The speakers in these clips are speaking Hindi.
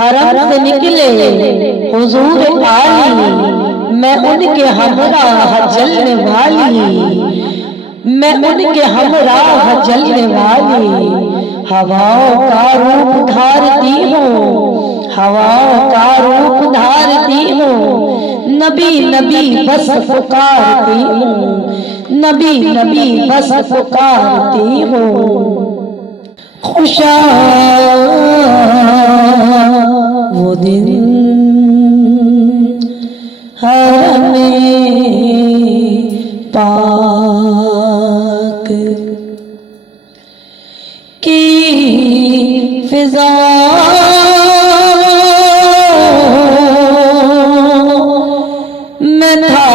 हरम से निकले हुजूर आली, मैं उनके हमराह जलने वाली, मैं उनके हमराह जलने वाली। हवाओं का रूप धारती हूँ, हवाओं का रूप धारती हूँ, नबी नबी बस पुकारती हूँ, नबी नबी बस पुकारती हूँ। खुशा वो दिन हरमे पाक की फिजा में था,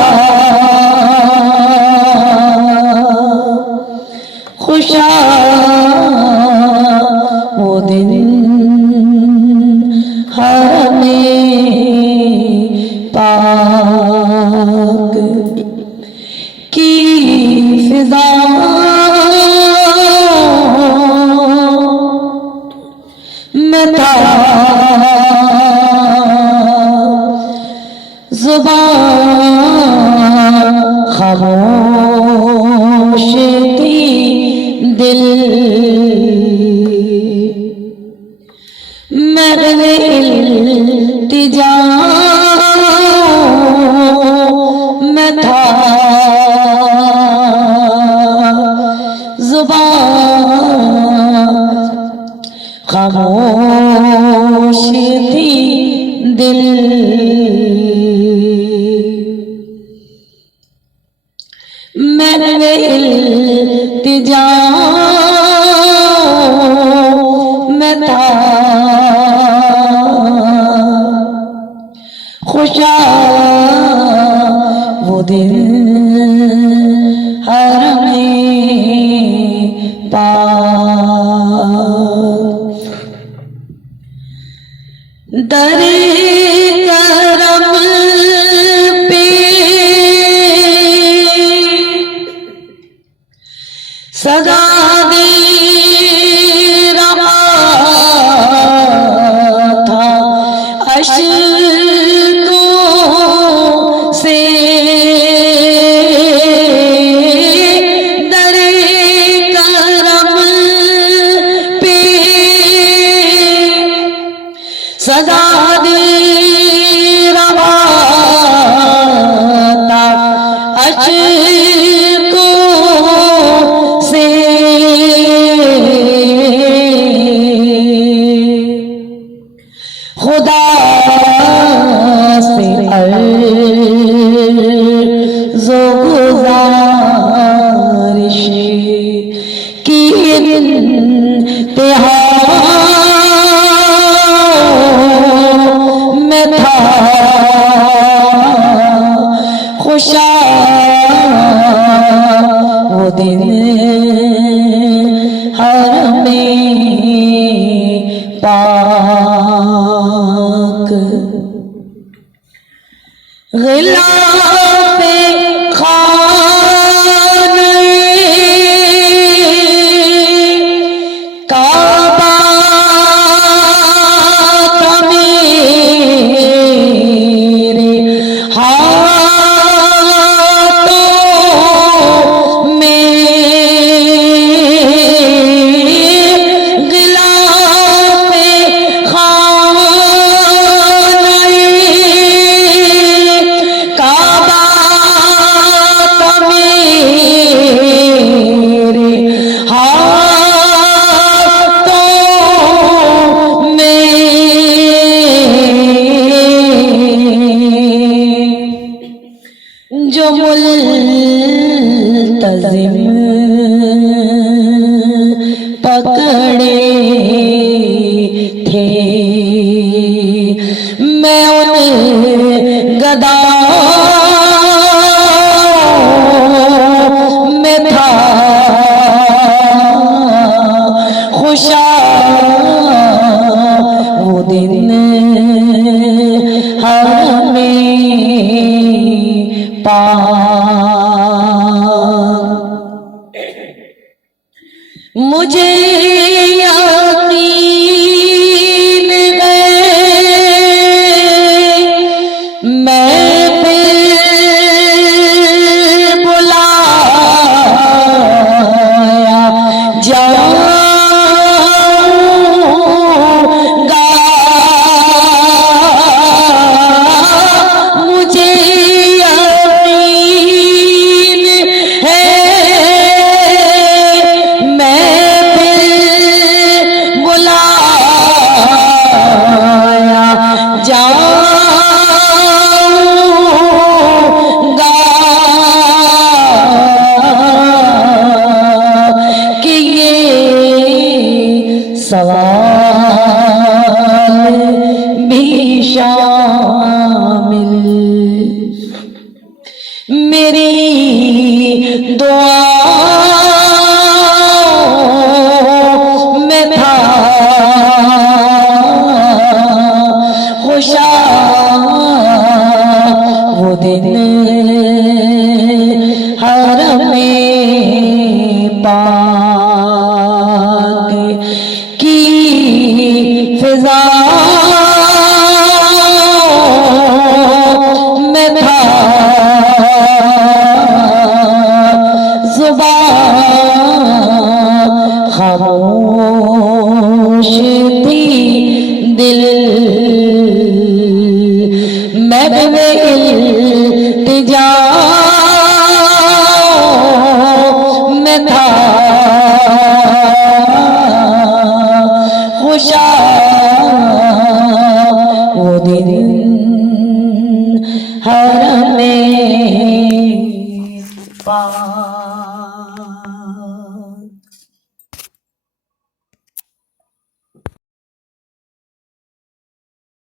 खुशा वो दिन हरमे पाक की फिजा में था, ज़ुबान खामोश थी, दिल मैंने इल्तिजा में था, ज़ुबान खामोश थी, दिल मैंने इल्तिजा में था, खुशा वो दिन हरमे पाक। दरे करम पे सदा दे रहा था, अश्कों से दरे करम पे सदा दे रहा था, अश्कों से खुदा से अर्ज़ो गुज़ारिश की इंतहा में था, खुशा वो दिन हरमे पाक। ग़िलाफ़े ख़ाने काबा का मेरे हाथों में, ग़िलाफ़े ख़ाने काबा का मेरे हाथों में, जो मुल्तज़िम पकड़े थे, मैं उन गदाओं में था, खुशा वो दिन हरमे पाक। मुझे यकीन है शामिल मेरी दुआ में था खुशा वो दिन हरमे पाक की फिजा में था जुबान खामोश थी दिल मैं इल्तिजा में था खुशा वो दिन हर